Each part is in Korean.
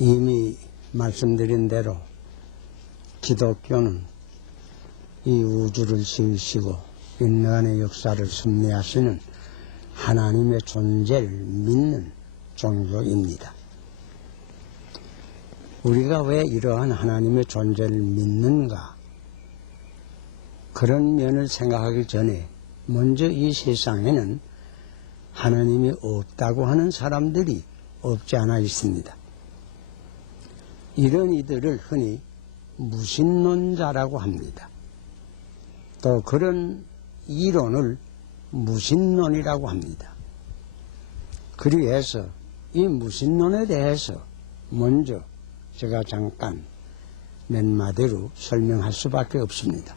이미 말씀드린 대로 기독교는 이 우주를 지으시고 인간의 역사를 섭리하시는 하나님의 존재를 믿는 종교입니다. 우리가 왜 이러한 하나님의 존재를 믿는가? 그런 면을 생각하기 전에 먼저 이 세상에는 하나님이 없다고 하는 사람들이 없지 않아 있습니다. 이런 이들을 흔히 무신론자라고 합니다. 또 그런 이론을 무신론이라고 합니다. 그리해서 이 무신론에 대해서 먼저 제가 잠깐 몇 마디로 설명할 수밖에 없습니다.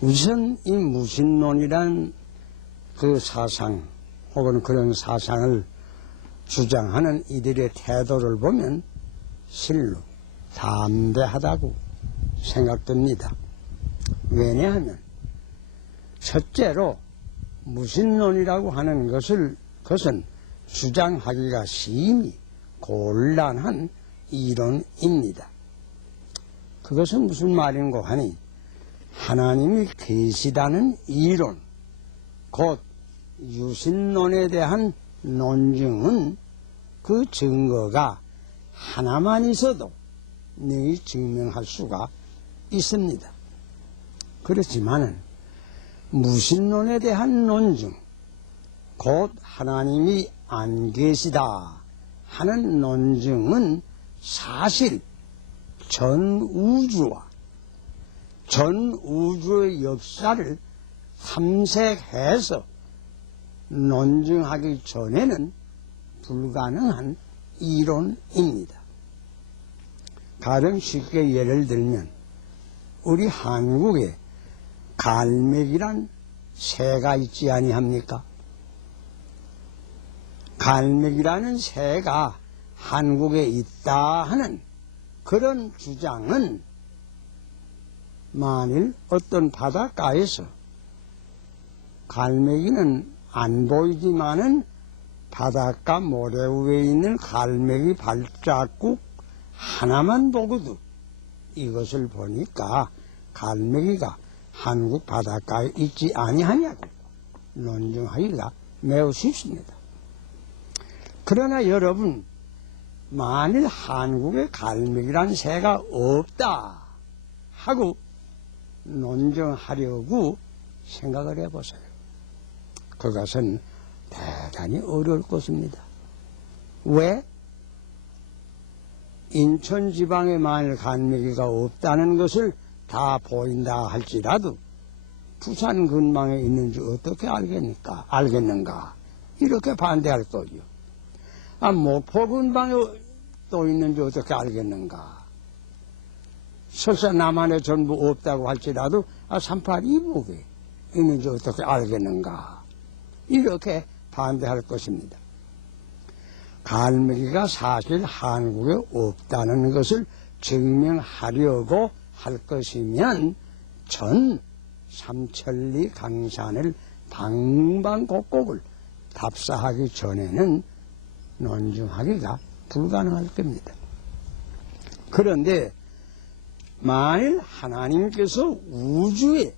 우선 이 무신론이란 그 사상 혹은 그런 사상을 주장하는 이들의 태도를 보면 실로 담대하다고 생각됩니다. 왜냐하면 첫째로 무신론이라고 하는 것은 주장하기가 심히 곤란한 이론입니다. 그것은 무슨 말인고 하니 하나님이 계시다는 이론, 곧 유신론에 대한 논증은 그 증거가 하나만 있어도 능히 증명할 수가 있습니다. 그렇지만은 무신론에 대한 논증, 곧 하나님이 안 계시다 하는 논증은 사실 전 우주의 역사를 탐색해서 논증하기 전에는 불가능한 이론입니다. 가령 쉽게 예를 들면 우리 한국에 갈매기란 새가 있지 아니합니까? 갈매기라는 새가 한국에 있다 하는 그런 주장은 만일 어떤 바닷가에서 갈매기는 안 보이지만은 바닷가 모래 위에 있는 갈매기 발자국 하나만 보고도 이것을 보니까 갈매기가 한국 바닷가에 있지 아니하냐고 논증하기가 매우 쉽습니다. 그러나 여러분, 만일 한국에 갈매기란 새가 없다 하고 논증하려고 생각을 해보세요. 그것은 대단히 어려울 것입니다. 왜? 인천 지방에 만일 갈매기가 없다는 것을 다 보인다 할지라도 부산 근방에 있는지 어떻게 알겠는가? 이렇게 반대할 거요. 목포 근방에 또 있는지 어떻게 알겠는가? 설사 남한에 전부 없다고 할지라도 38이북에 있는지 어떻게 알겠는가? 이렇게 반대할 것입니다. 갈매기가 사실 한국에 없다는 것을 증명하려고 할 것이면 전 삼천리 강산을 방방곡곡을 답사하기 전에는 논증하기가 불가능할 겁니다. 그런데 만일 하나님께서 우주에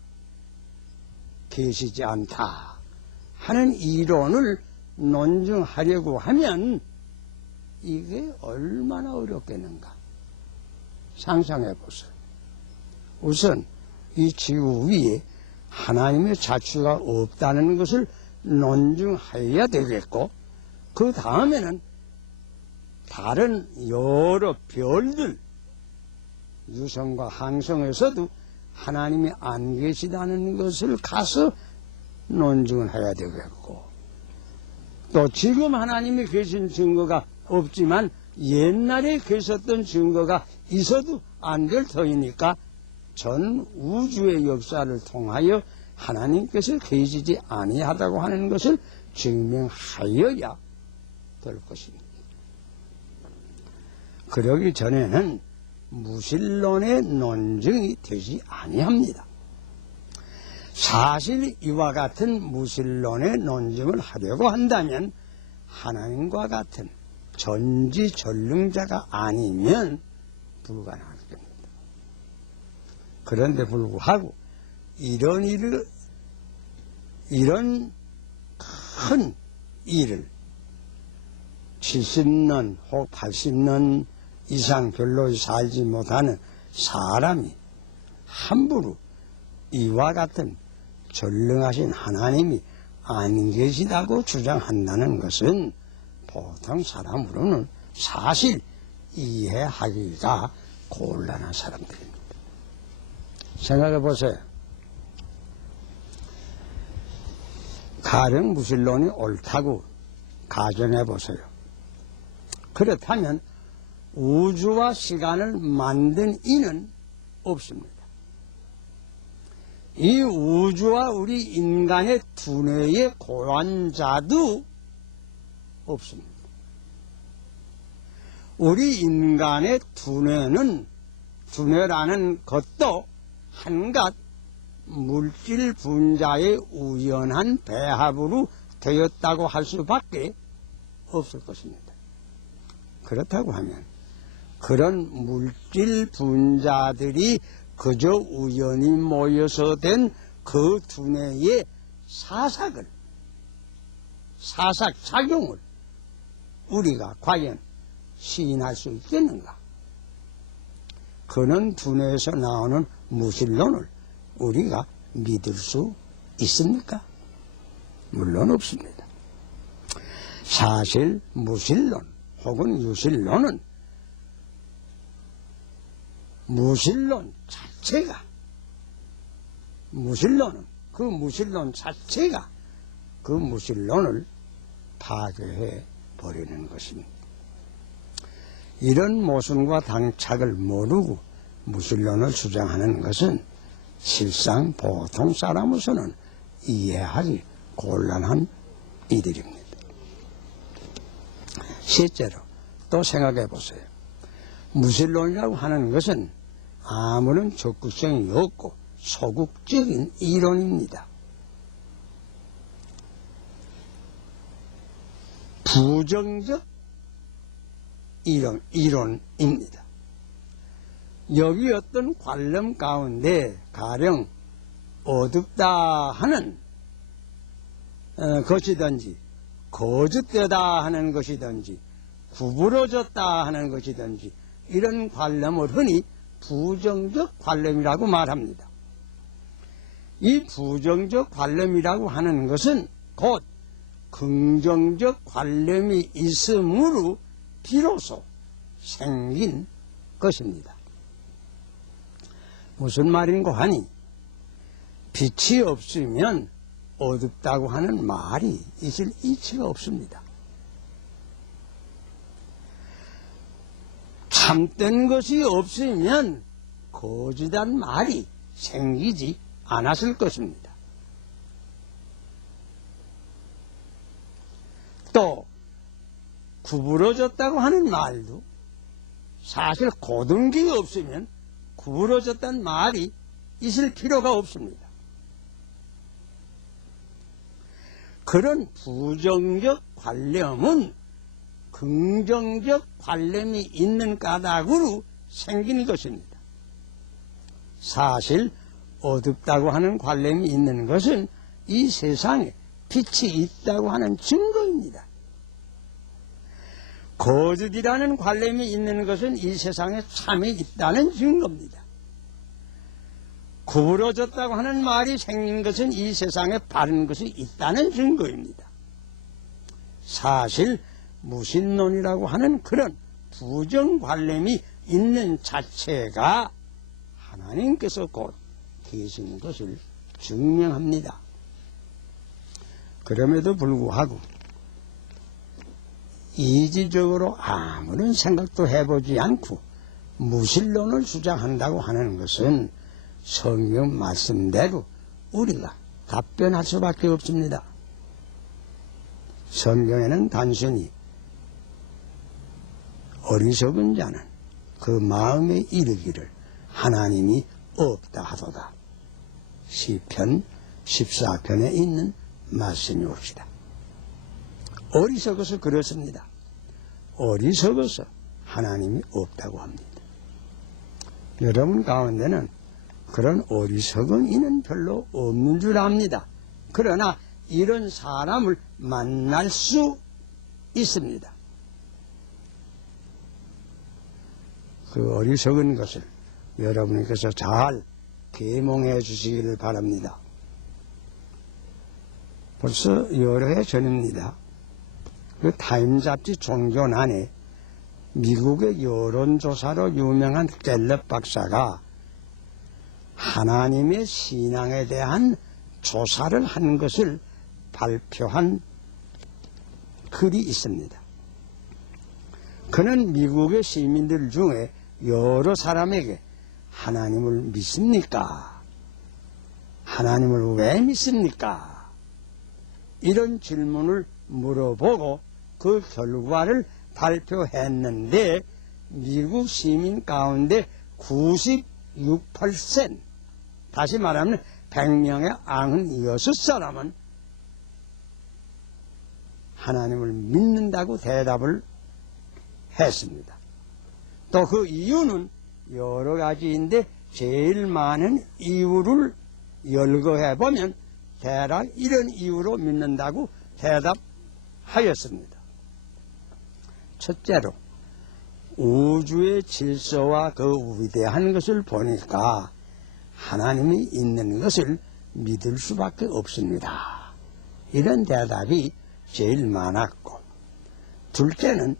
계시지 않다 하는 이론을 논증하려고 하면 이게 얼마나 어렵겠는가 상상해 보세요. 우선 이 지구 위에 하나님의 자취가 없다는 것을 논증해야 되겠고, 그 다음에는 다른 여러 별들, 유성과 항성에서도 하나님이 안 계시다는 것을 가서 논증을 해야 되겠고, 또 지금 하나님이 계신 증거가 없지만 옛날에 계셨던 증거가 있어도 안 될 터이니까 전 우주의 역사를 통하여 하나님께서 계시지 아니하다고 하는 것을 증명하여야 될 것입니다. 그러기 전에는 무신론의 논증이 되지 아니합니다. 사실 이와 같은 무신론의 논증을 하려고 한다면 하나님과 같은 전지전능자가 아니면 불가능할 겁니다. 그런데 불구하고 이런 큰 일을 70년 혹 80년 이상 별로 살지 못하는 사람이 함부로 이와 같은 전능하신 하나님이 안 계시다고 주장한다는 것은 보통 사람으로는 사실 이해하기가 곤란한 사람들입니다. 생각해 보세요. 가령 무신론이 옳다고 가정해 보세요. 그렇다면 우주와 시간을 만든 이는 없습니다. 이 우주와 우리 인간의 두뇌의 고안자도 없습니다. 우리 인간의 두뇌라는 것도 한갓 물질 분자의 우연한 배합으로 되었다고 할 수밖에 없을 것입니다. 그렇다고 하면 그런 물질 분자들이 그저 우연히 모여서 된 그 두뇌의 사삭작용을 우리가 과연 시인할 수 있겠는가? 그런 두뇌에서 나오는 무신론을 우리가 믿을 수 있습니까? 물론 없습니다. 사실 무신론 혹은 유신론은 무신론 자체가 그 무신론을 파괴해 버리는 것입니다. 이런 모순과 당착을 모르고 무신론을 주장하는 것은 실상 보통 사람으로서는 이해하기 곤란한 이들입니다. 실제로 또 생각해 보세요. 무신론이라고 하는 것은 아무런 적극성이 없고 소극적인 이론입니다. 부정적 이론입니다. 여기 어떤 관념 가운데 가령 어둡다 하는 것이든지 거짓되다 하는 것이든지 구부러졌다 하는 것이든지 이런 관념을 흔히 부정적 관념이라고 말합니다. 이 부정적 관념이라고 하는 것은 곧 긍정적 관념이 있으므로 비로소 생긴 것입니다. 무슨 말인고 하니 빛이 없으면 어둡다고 하는 말이 있을 이치가 없습니다. 참된 것이 없으면 거짓한 말이 생기지 않았을 것입니다. 또 구부러졌다고 하는 말도 사실 고등기가 없으면 구부러졌다는 말이 있을 필요가 없습니다. 그런 부정적 관념은 긍정적 관념이 있는 까닭으로 생긴 것입니다. 사실 어둡다고 하는 관념이 있는 것은 이 세상에 빛이 있다고 하는 증거입니다. 거짓이라는 관념이 있는 것은 이 세상에 참이 있다는 증거입니다. 구부러졌다고 하는 말이 생긴 것은 이 세상에 바른 것이 있다는 증거입니다. 사실 무신론이라고 하는 그런 부정관념이 있는 자체가 하나님께서 곧 계신 것을 증명합니다. 그럼에도 불구하고 이지적으로 아무런 생각도 해보지 않고 무신론을 주장한다고 하는 것은 성경 말씀대로 우리가 답변할 수밖에 없습니다. 성경에는 단순히 어리석은 자는 그 마음에 이르기를 하나님이 없다 하도다. 시편 14편에 있는 말씀이 옵시다. 어리석어서 그렇습니다. 어리석어서 하나님이 없다고 합니다. 여러분 가운데는 그런 어리석은 이는 별로 없는 줄 압니다. 그러나 이런 사람을 만날 수 있습니다. 그 어리석은 것을 여러분께서 잘 계몽해 주시기를 바랍니다. 벌써 여러 해 전입니다. 그 타임 잡지 종교난에 미국의 여론조사로 유명한 갤럽 박사가 하나님의 신앙에 대한 조사를 한 것을 발표한 글이 있습니다. 그는 미국의 시민들 중에 여러 사람에게 하나님을 믿습니까? 하나님을 왜 믿습니까? 이런 질문을 물어보고 그 결과를 발표했는데 미국 시민 가운데 96%, 다시 말하면 100명의 96사람은 하나님을 믿는다고 대답을 했습니다. 또 그 이유는 여러 가지인데 제일 많은 이유를 열거해 보면 대략 이런 이유로 믿는다고 대답하였습니다. 첫째로 우주의 질서와 그 위대한 것을 보니까 하나님이 있는 것을 믿을 수밖에 없습니다. 이런 대답이 제일 많았고, 둘째는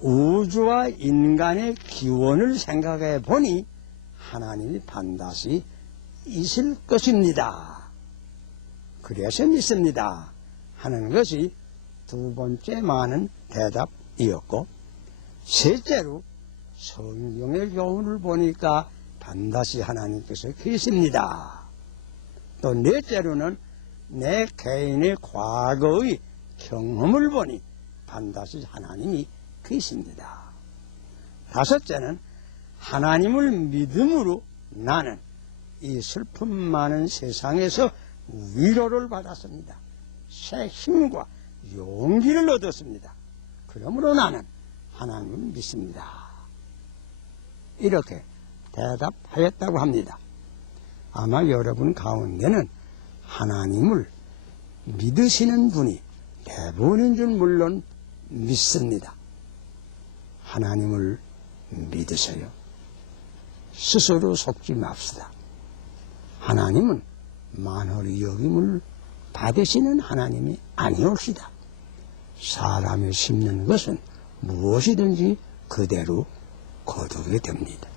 우주와 인간의 기원을 생각해 보니 하나님이 반드시 있을 것입니다. 그래서 믿습니다 하는 것이 두 번째 많은 대답이었고, 셋째로 성경의 교훈을 보니까 반드시 하나님께서 계십니다. 또 넷째로는 내 개인의 과거의 경험을 보니 반드시 하나님이 계십니다. 다섯째는 하나님을 믿음으로 나는 이 슬픔 많은 세상에서 위로를 받았습니다. 새 힘과 용기를 얻었습니다. 그러므로 나는 하나님을 믿습니다. 이렇게 대답하였다고 합니다. 아마 여러분 가운데는 하나님을 믿으시는 분이 대부분인 줄 물론 믿습니다. 하나님을 믿으세요. 스스로 속지 맙시다. 하나님은 만홀히 여김을 받으시는 하나님이 아니옵시다. 사람이 심는 것은 무엇이든지 그대로 거두게 됩니다.